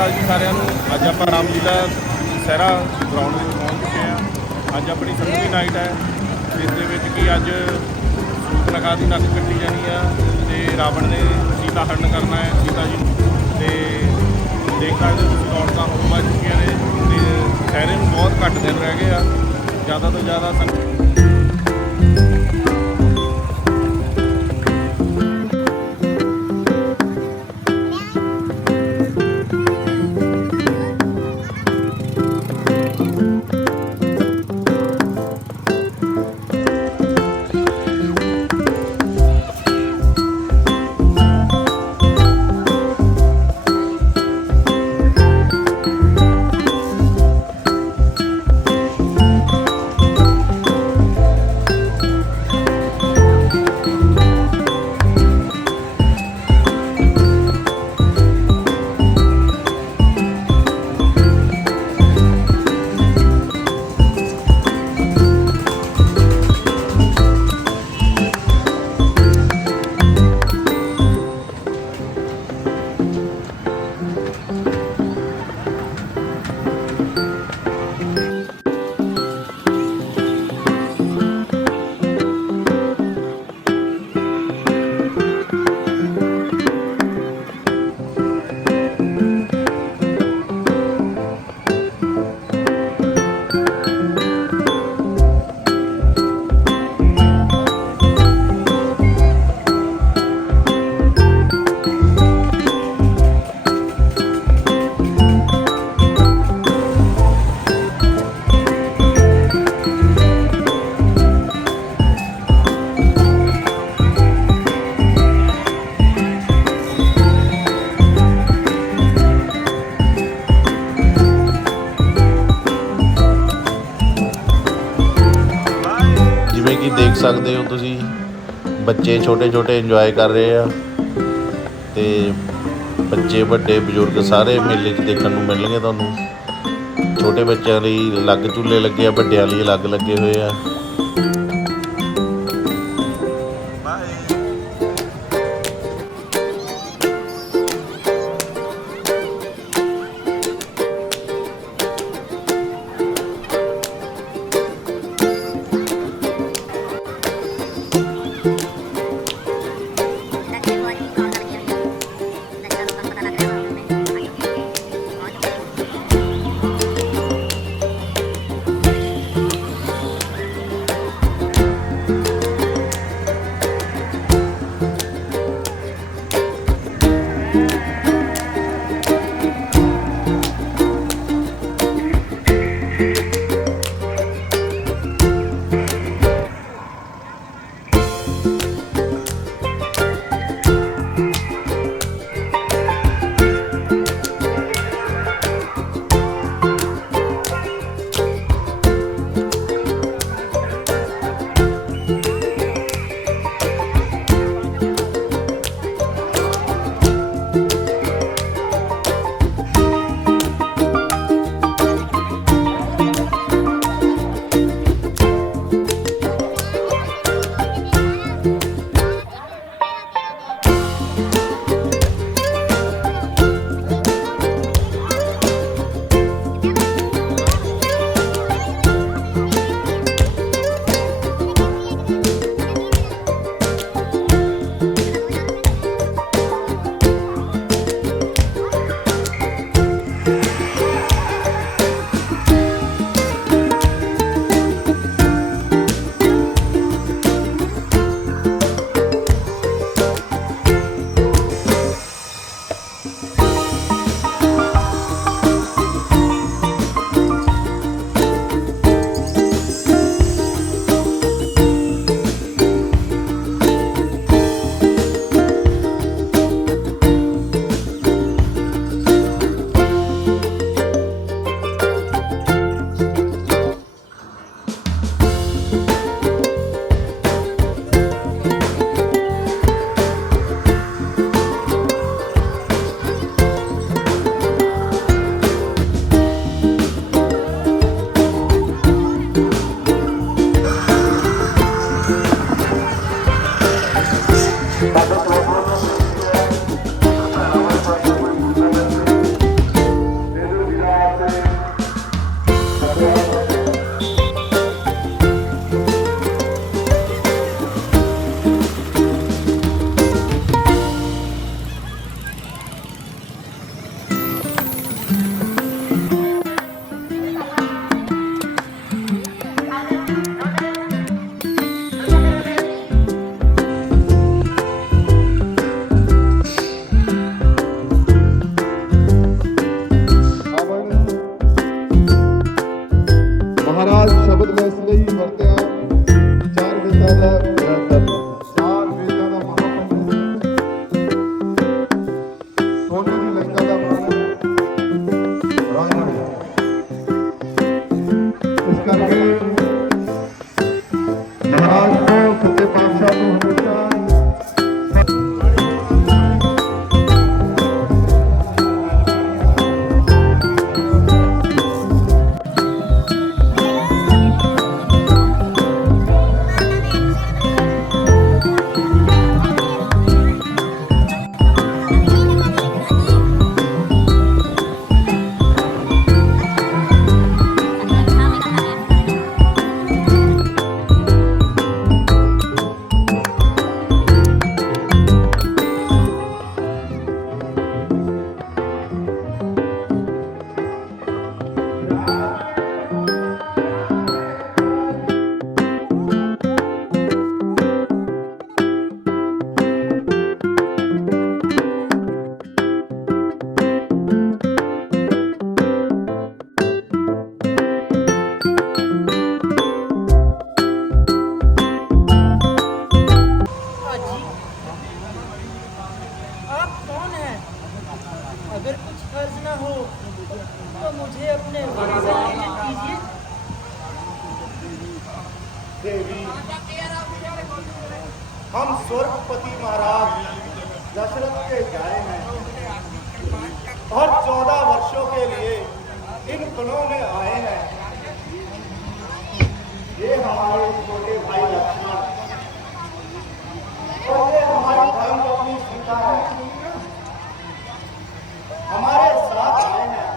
अकाल जी सारिਆਂ ਨੂੰ। ਅੱਜ ਆਪਾਂ ਰਾਮਲੀਲਾ ਸਹਿਰਾ ਗਰਾਊਂਡ ਵਿੱਚ ਪਹੁੰਚ ਚੁੱਕੇ ਹਾਂ। ਅੱਜ ਆਪਣੀ 7ਵੀਂ ਨਾਈਟ ਹੈ, ਜਿਸ ਦੇ ਵਿੱਚ ਕਿ ਅੱਜ ਸੂਰਪਨਖਾ ਦੀ ਨੱਕ ਕੱਟੀ ਜਾਣੀ ਆ ਤੇ ਰਾਵਣ ਨੇ ਸੀਤਾ ਹਰਨ ਕਰਨਾ ਹੈ ਸੀਤਾ ਜੀ ਨੂੰ। ਤੇ ਦੇਖ ਸਕਦੇ ਹੋ ਤੁਸੀਂ ਰੌਣਕਾਂ ਹੋ ਵੱਜ ਚੁੱਕੀਆਂ ਨੇ ਤੇ ਸ਼ਹਿਰੇ ਨੂੰ ਬਹੁਤ ਘੱਟ ਦਿਨ ਰਹਿ ਗਏ ਆ। ਜ਼ਿਆਦਾ ਤੋਂ ਜ਼ਿਆਦਾ ਜਿਵੇਂ ਕਿ ਦੇਖ ਸਕਦੇ ਹੋ ਤੁਸੀਂ, ਬੱਚੇ ਛੋਟੇ ਛੋਟੇ ਇੰਜੋਏ ਕਰ ਰਹੇ ਆ ਤੇ ਬੱਚੇ ਵੱਡੇ ਬਜ਼ੁਰਗ ਸਾਰੇ ਮੇਲੇ 'ਚ ਦੇਖਣ ਨੂੰ ਮਿਲਣਗੇ ਤੁਹਾਨੂੰ। ਛੋਟੇ ਬੱਚਿਆਂ ਲਈ ਅਲੱਗ ਝੂਲੇ ਲੱਗੇ ਆ, ਵੱਡਿਆਂ ਲਈ ਅਲੱਗ ਲੱਗੇ ਹੋਏ ਆ। अगर कुछ फर्ज ना हो तो मुझे अपने मंजिल निश्चित कीजिए। देवी, हम स्वर्गपति महाराज दशरथ के जाए हैं और 14 वर्षों के लिए इन वनों में आए हैं। ये हमारे छोटे भाई लक्ष्मण और ये हमारी धर्म पत्नी सीता है, हमारे साथ आए हैं।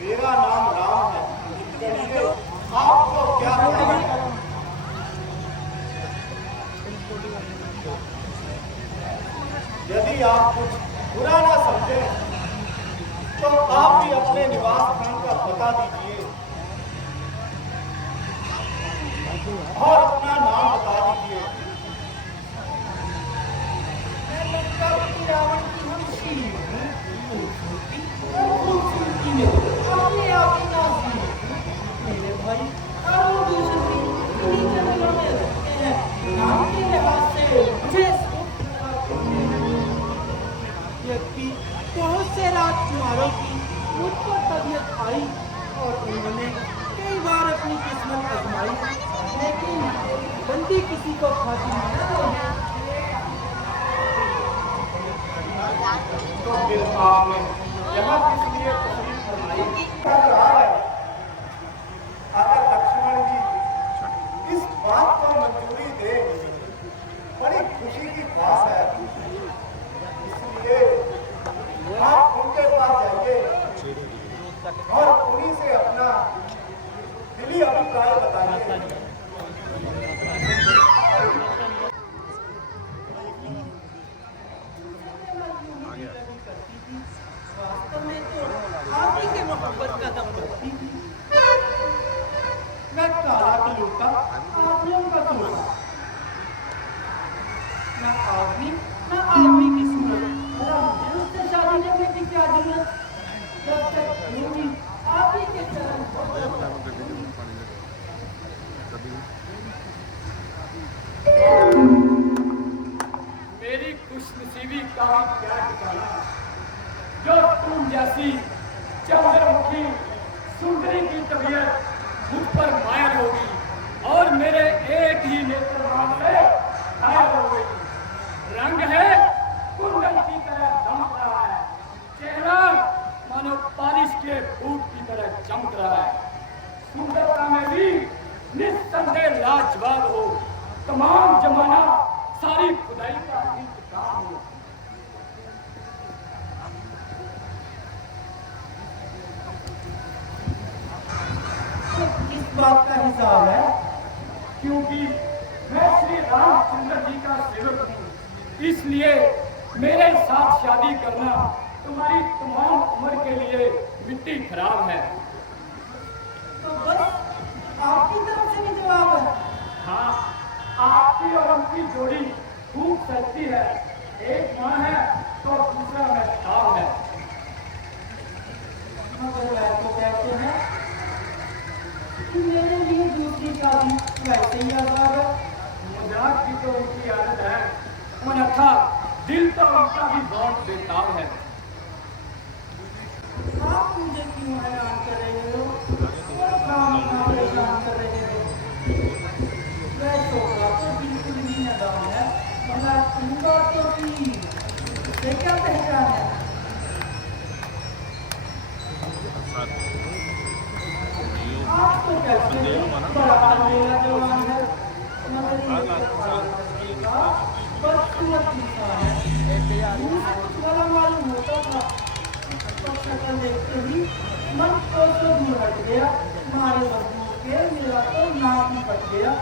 मेरा नाम राम है। कहिए आपको क्या चाहिए? यदि आप कुछ बुरा ना समझें तो आप भी अपने निवास स्थान का पता दीजिए और अपना नाम बता दीजिए। रावण की हम शील खूबसूरती में अपने आप ही नाज़ी मेरे भाई और दूसरी इन्हीं जंगलों में रहते हैं। नाम के लिहाज से मुझे व्यक्ति बहुत से राजकुमारों की मुझ पर तबीयत आई और उन्होंने कई बार अपनी किस्मत आजमाई, लेकिन बंदी किसी को खाती नहीं। तो फिर आपने यहाँ किस लिए तस्वीर फरमाई? कर रहा है अगर लक्ष्मण जी इस बात को मंजूरी दे, बड़ी खुशी की बात है। इसलिए आप उनके पास जाइए और उन्हीं से अपना दिली अभिप्राय बताइए। वास्तव में तो आप ही के मोहब्बत का दम भरती थी। मैं काला कलूटा, आपने उनका सुना ना आदमी ना आदमी की सूरत, मुझे उससे शादी करने की क्या जरूरत? जब तक होगी आप ही के चरण मेरी खुशनसीबी का भी क्या ठिकाना, जो तुम जैसी चंद्रमुखी सुंदरी की तबीयत मुझ पर मायल होगी और मेरे एक ही नेत्र से घायल हो गई। रंग है कुंदन की तरह दमक रहा है, चेहरा मानो पालिश के बूट की तरह चमक रहा है। सुंदरता में भी निस्संदेह लाजवाब हो, तमाम जमाना सारी खुदाई का इंतकाम हो। इस बात का हिसाब है क्योंकि मैं श्री रामचंद्र जी का सेवक हूँ, इसलिए मेरे साथ शादी करना तुम्हारी तमाम उम्र के लिए मिट्टी खराब है। तो बस आपकी तरफ से भी जवाब है। हाँ, आपकी और उनकी जोड़ी खूब सजती है। एक माँ है तो दूसरा महताब है। मगर वह तो कहते हैं कि मेरे लिए दूसरी का भी वैसे ही आजाद है। मजाक की तो उनकी आदत है, अन्यथा दिल तो उनका भी बहुत बेताब है। आप मुझे क्यों हैरान कर रहे हो और काम परेशान कर रहे हो? वह छोकरा तो बिल्कुल भी न अंजाम है, मगर कहूँगा तो कि उसे क्या पहचान है। आप तो कहते हैं बड़ा मेरा जवान है, मगर ये बदसूरत इंसान है। मुझे कुछ बड़ा मालूम होता था, तो शक्ल देखते ही मन को तो दूर हट गया, मारे मजदूर के मेरा तो नाम ही कट गया।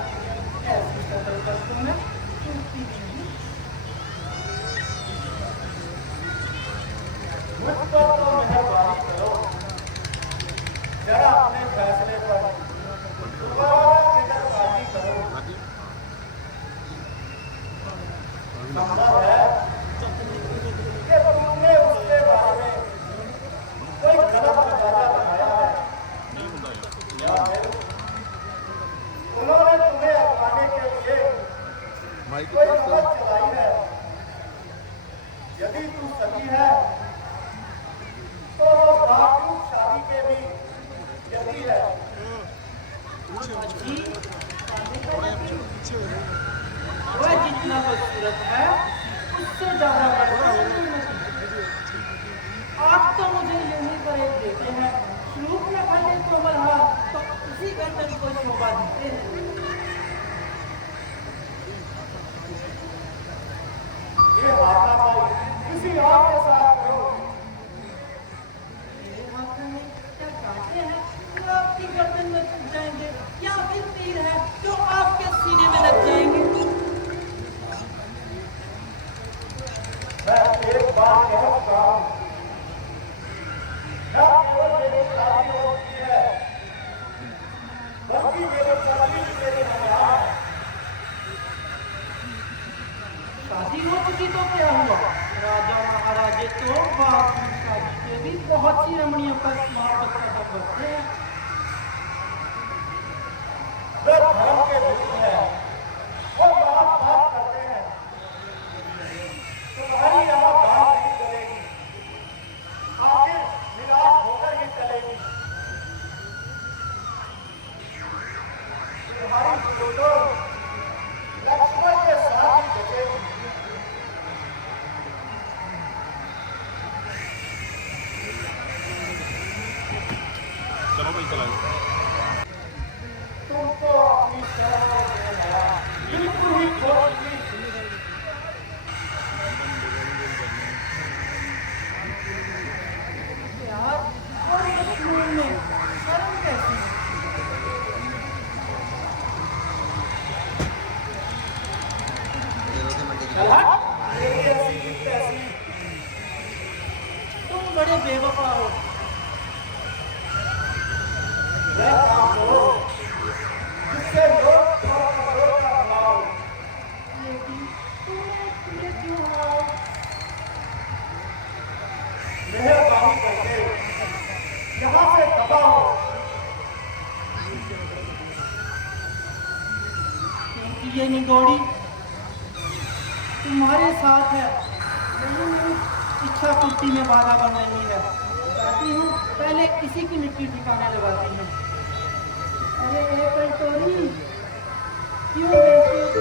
ऐसी शक्ल पर तो मैं टूटती नहीं। मुझ पर तो मेहरबानी करो, जरा अपने फैसले पर दोबारा नजरबाजी करो। संभव है कि तुमने उसके बारे में कोई गलत अंदाजा बनाया है, या फिर उन्होंने तुम्हें अपनाने के लिए कोई मदद चलाई है। यदि तू सही है तो वो बावजूद शादी के भी यदि है। जी, वह जितना खूबसूरत है उससे ज्यादा बढ़कर आप तो मुझे यूं कर एक देते हैं, रूप में खड़े कोमल हाथ तो उसी गर्दन को शोभा देते हैं। ये हाथापाई किसी और के साथ करो। मेरे हाथ में क्या कांटे हैं जो आपकी गर्दन में छुप जाएंगे, या फिर तीर है जो आपके सीने में लग जाएंगे। मैं एक बात कह सकता हूं, न केवल मेरी शादी हो चुकी है, बल्कि मेरे पति मेरे हमारा शादी हो चुकी तो क्या हुआ, राजा महाराजे तो बाप की शादी के भी बहुत सी रमणीयों पर मोहब्बत करते हैं। वे धर्म के विरुद्ध है, वो बात करते हैं। तुम्हारी यहाँ बात नहीं चलेगी, आखिर निराश होकर ही चलेगी। तुम्हारी फोटो लक्ष्मण के साथ ही बचेगी। चलो भाई चलाओ। तुमको अपनी शर्मों में लाया, बिल्कुल ही खोज ली। प्यार और मजनून में शर्म कैसी। तुम बड़े बेवफा हो। जिससे लोग कमजोर का दबाव, लेकिन तुम्हें क्यों आओ। मेहरबानी करके यहाँ से दबाओ। क्योंकि ये निगोड़ी तुम्हारे साथ है, नहीं मेरी इच्छा पूर्ति में बाधा बन रही है। चाहती हूँ पहले इसी की मिट्टी ठिकाने लगाती हूँ। अरे एक कटोरी क्यों बैठे हो?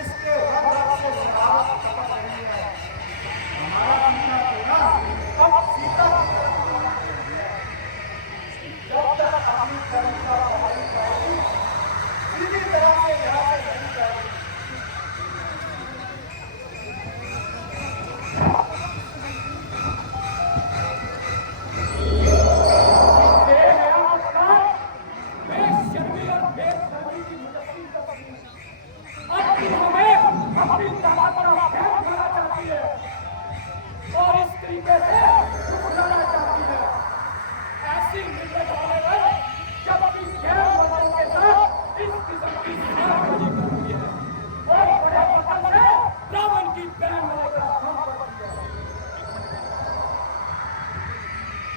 इसके रंग से शराब टपक रही है। हमारा पीछा तेरा अब सीता की तरफ होना है। जब तक अपनी कर्म का पालन करेगी, सीधी तरह से यहाँ से नहीं जाएगी।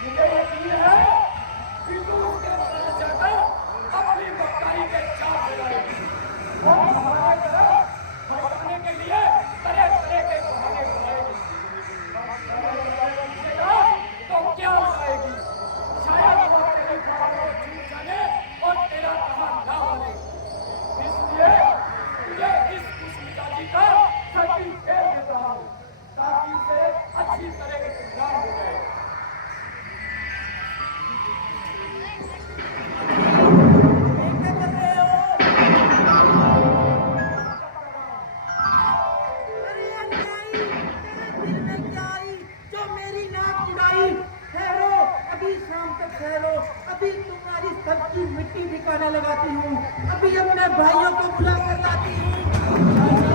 मुझे यकीन है कि तू उसके पास जाकर अपनी बक्काई के चाप लगाएगी। वो हमारा घर भड़काने के लिए तरह तरह के ठहरो, अभी तुम्हारी सबकी मिट्टी ठिकाने लगाती हूँ, अभी अपने भाइयों को बुला कर लाती हूँ।